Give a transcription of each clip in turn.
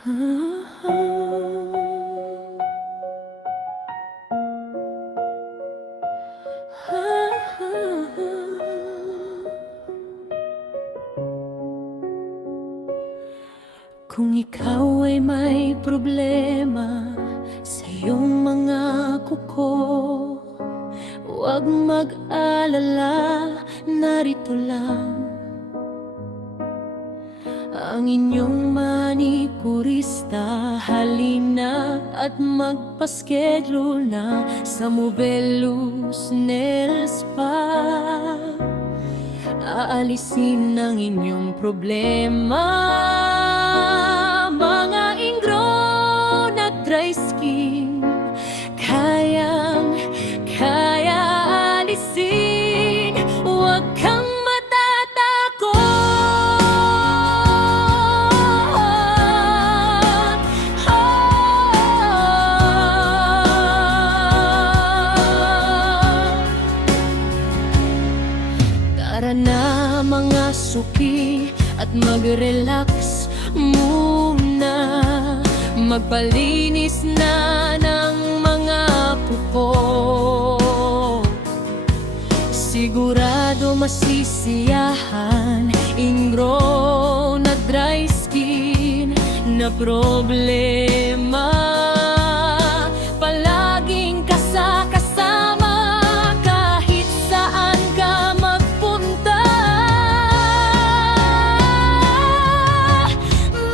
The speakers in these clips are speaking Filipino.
Kung ikaw ay may problema sa iyong mga kuko, huwag mag-alala, narito lang ang inyong manikurista. Halina at magpa-schedule na sa Movelus Nail Spa. Aalisin ang inyong problema, mga ingrown at dry skin. Kaya alisin, huwag kang matatakot. Tara na mga suki at mag-relax muna. Magpalinis na ng mga kuko. Sigurado masisiyahan, ingrown na dry skin na problema. Palaging kasama kahit saan ka magpunta.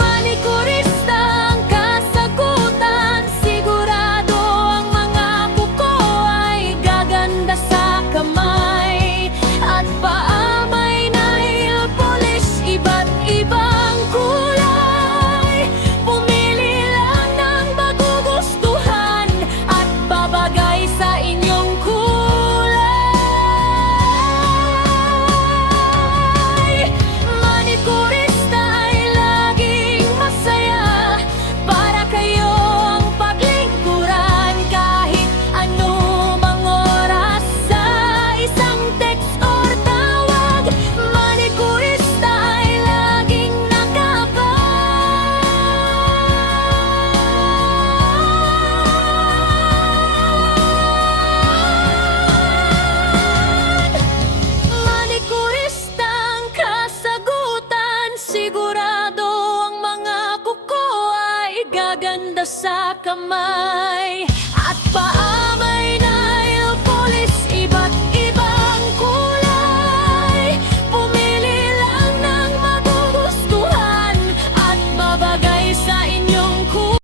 Manikurista ang kasagutan, sigurado ang mga kuko ay gaganda sa kamay at paa. May nail polish, iba't ibang kulay. Pumili lang ng magugustuhan at babagay sa inyong kulay. Manikurista ay laging masaya, para kayo ang paglingkuran. Kahit anumang oras, sa isang text or tawag, manikurista ay laging Manikurista ang kasagutan, sigurado ang mga kuko ay gaganda sa kamay at paa.